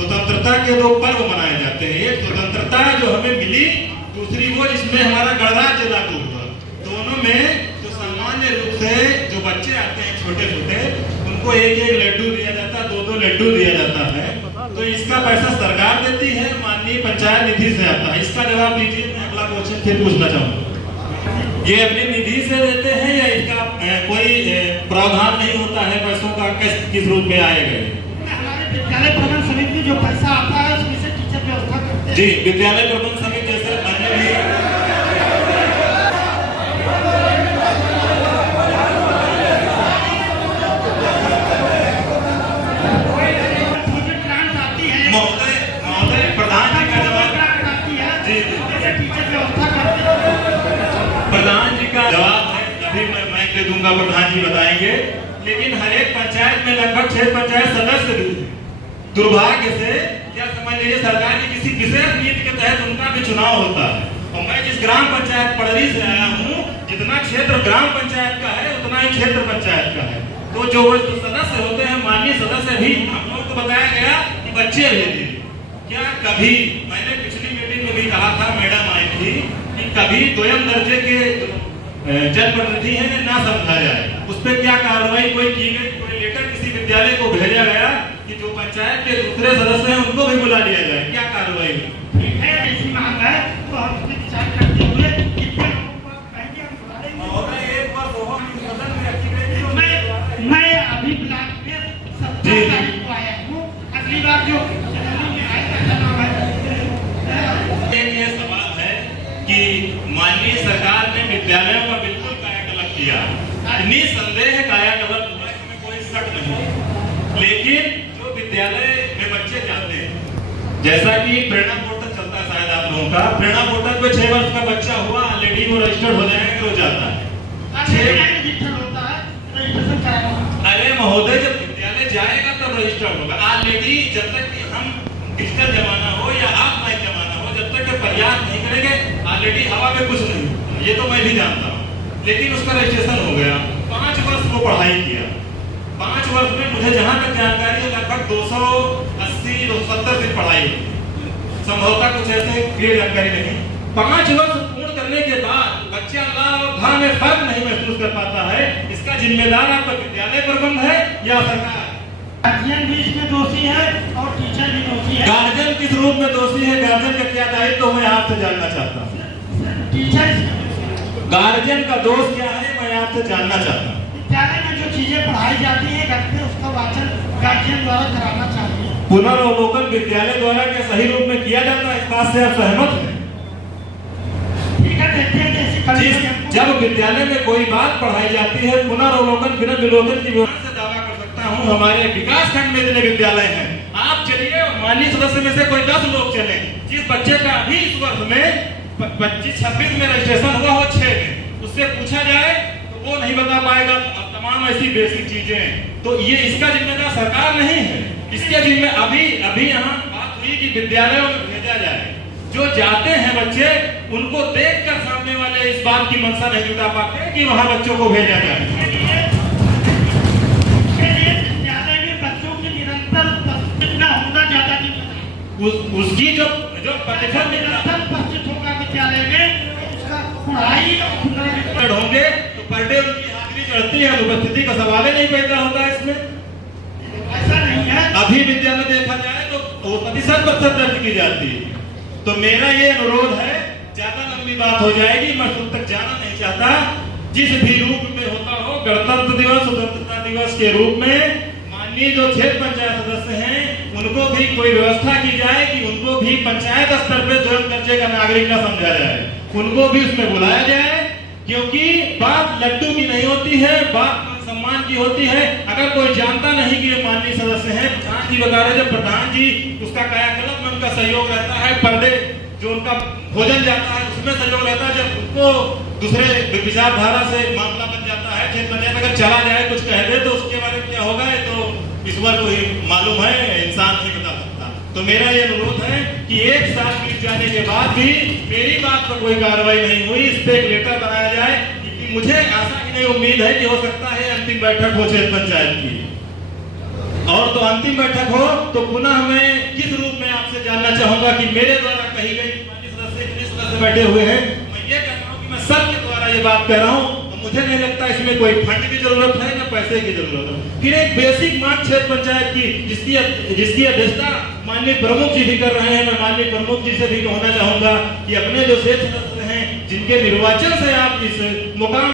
स्वतंत्रता के दो पर्व मनाए जाते हैं। एक स्वतंत्रता जो हमें मिली, दूसरी वो जिसमें हमारा गणराज्य लागू हुआ। दोनों में तो सामान्य रूप से जो बच्चे आते हैं छोटे छोटे, उनको एक एक लड्डू दिया जाता है, दो दो लड्डू दिया जाता है। तो इसका पैसा सरकार देती है, माननीय पंचायत निधि से आता है। इसका जवाब दीजिए। मैं अगला क्वेश्चन फिर पूछना चाहूँगा, ये अपनी निधि से देते हैं या इसका कोई प्रावधान नहीं होता है पैसों का, किस रूप में आएगा? हमारे विद्यालय प्रबंध समिति में जो पैसा आता है उसमें से टीचर व्यवस्था करते हैं। जी, विद्यालय प्रबंध समिति जैसे अन्य भी महोदय प्रधान जी का जवाब जी टीचर व्यवस्था करते हैं। प्रधान जी का जवाब है, अभी मैं दे दूंगा, प्रधान जी बताएंगे। लेकिन हर एक पंचायत में लगभग 6 पंचायत सदस्य दुर्भाग्य से क्या समझ लीजिए सरकार की किसी विशेष नीति के तहत उनका भी चुनाव होता है। और मैं जिस ग्राम पंचायत पड़री से आया हूँ, जितना क्षेत्र ग्राम पंचायत का है उतना ही क्षेत्र पंचायत का है। तो जो सदस्य होते हैं, माननीय सदस्य भी, हम लोग को बताया गया कि बच्चे भेजिए। क्या कभी, मैंने पिछली मीटिंग में भी कहा था, मैडम आई थी, कि कभी दोयम दर्जे के जनप्रतिनिधि है ना समझा जाए, उस पर क्या कार्रवाई कोई की गई? कोई लेटर किसी विद्यालय को भेजा गया कि जो पंचायत के दूसरे सदस्य हैं उनको भी बुला लिया जाए, क्या कार्रवाई हुई? ऐसी मांग है तो हम उसमें विचार करते हुए मैं अभी ब्लॉक में 17 तारीख को आया हूँ। अगली बार जो ये सवाल है कि माननीय सरकार ने विद्यालयों का बिल्कुल कायाकल्प किया, निसंदेह कायाकल्प हुआ, इसमें कोई शक नहीं। लेकिन जो विद्यालय में बच्चे जाते हैं, जैसा कि प्रेरणा पोर्टल चलता है शायद आप लोगों का, प्रेरणा पोर्टल पे 6 वर्ष का बच्चा हुआ ऑलरेडी वो रजिस्टर्ड हो जाएगा, तो जाता है। अरे महोदय, जब विद्यालय जाएगा तब रजिस्टर्ड होगा। ऑलरेडी जब तक हम डिजिटल जमाना हो या ऑफलाइन जमाना हो, जब तक प्रयास नहीं करेंगे, ऑलरेडी हवा में कुछ नहीं, ये तो मैं भी जानता हूँ। लेकिन उसका रजिस्ट्रेशन हो गया, 5 वर्ष वो पढ़ाई किया। 5 वर्ष में मुझे जहाँ तक जानकारी है लगभग 280-270 दिन पढ़ाई हुई, संभवतः कुछ ऐसे क्लियर जानकारी नहीं। 5 वर्ष पूर्ण करने के बाद बच्चा लाभ में फर्क नहीं महसूस कर पाता है, इसका जिम्मेदार आपका विद्यालय प्रबंध है या सरकार? गार्जियन भी इसमें दोषी है और टीचर भी दोषी है। गार्जियन किस रूप में दोषी है? गार्जियन का क्या दायित्व तो मैं आपसे जानना चाहता हूँ। टीचर गार्जियन का दोष क्या है, मैं आपसे जानना चाहता हूँ। विद्यालय में जो चीजें पढ़ाई जाती है घर पे, उसका वाचन गार्जियन द्वारा कराना चाहिए। पुनर्वलोकन विद्यालय द्वारा क्या सही रूप में किया जाता है? इस बात से आप सहमत हैं? जब विद्यालय में कोई बात पढ़ाई जाती है, पुनर्वलोकन पुनर्विलोकन की व्यवस्था से दावा कर सकता हूँ। हमारे विकास खंड में जितने विद्यालय हैं, आप चलिए, माननीय सदस्य में से कोई 10 लोग चले, जिस बच्चे का अभी इस वर्ष में 25-26 में रजिस्ट्रेशन हुआ हो 6 में, उससे पूछा जाए तो वो नहीं बता पाएगा। अब तमाम ऐसी बेसिक चीजें, तो ये इसका जिम्मेदार सरकार नहीं है, इसके जिम्मे अभी यहाँ बात हुई कि विद्यालयों में भेजा जाए। जो जाते हैं बच्चे, उनको देखकर सामने वाले इस बात की मंशा नहीं जुटा पाते कि वहाँ बच्चों को भेजा जाए। विद्यालय में बच्चों की निरंतर उपस्थित होना ज्यादा नहीं, उसकी जो प्रतिशत निरंतर उपस्थित होगा विद्यालय में, उसका पढ़ाई होंगे तो पर डे उनकी हाजिरी चढ़ती है, उपस्थिति का सवाल ही नहीं पैदा होता है इसमें। ऐसा नहीं है। अभी विद्यालय देखा जाए तो प्रतिशत दर्ज की जाती है। तो मेरा ये अनुरोध है, ज्यादा लंबी बात हो जाएगी, मैं खुद तक जाना नहीं चाहता। जिस भी रूप में होता हो, गणतंत्र दिवस, स्वतंत्रता दिवस के रूप में माननीय जो क्षेत्र पंचायत सदस्य हैं, उनको भी कोई व्यवस्था की जाए कि उनको भी पंचायत स्तर पे दोयम दर्जे का नागरिक न समझा जाए, उनको भी उसमें बुलाया जाए। क्योंकि बात लड्डू की नहीं होती है, बात सम्मान की होती है। अगर कोई जानता नहीं कि ये माननीय सदस्य हैं, प्रधान जी बता रहे, जब प्रधान जी उसका कायाकल्प में उनका सहयोग रहता है, पर डे जो उनका भोजन जाता है उसमें सहयोग रहता है। जब उनको दूसरे विचारधारा से मामला बन जाता है, क्षेत्र पंचायत अगर चला जाए, कुछ कह दे, तो उसके बारे में क्या होगा तो ईश्वर को ही मालूम है, इंसान नहीं बता सकता। तो मेरा ये अनुरोध है कि 1 साल बीत जाने के बाद भी मेरी बात पर कोई कार्रवाई नहीं हुई, इस पे एक लेटर बनाया जाए। मुझे आशा की नहीं, उम्मीद है कि हो सकता है अंतिम बैठक हो क्षेत्र पंचायत की। और तो अंतिम बैठक हो तो पुनः मैं किस रूप में आपसे जानना चाहूंगा कि मेरे द्वारा कही गई सदस्य बैठे हुए हैं, मैं ये कह रहा हूँ कि मैं सबके द्वारा ये बात कह रहा हूँ। मुझे नहीं लगता इसमें कोई फंड की जरूरत है ना पैसे की जरूरत है। फिर एक बेसिक मांग क्षेत्र पंचायत की जिसकी अध्यक्षता माननीय प्रमुख जी भी कर रहे हैं, मैं माननीय प्रमुख जी से भी कहना चाहूंगा कि अपने जो शेष सदस्य हैं जिनके निर्वाचन से आप इस मुकाम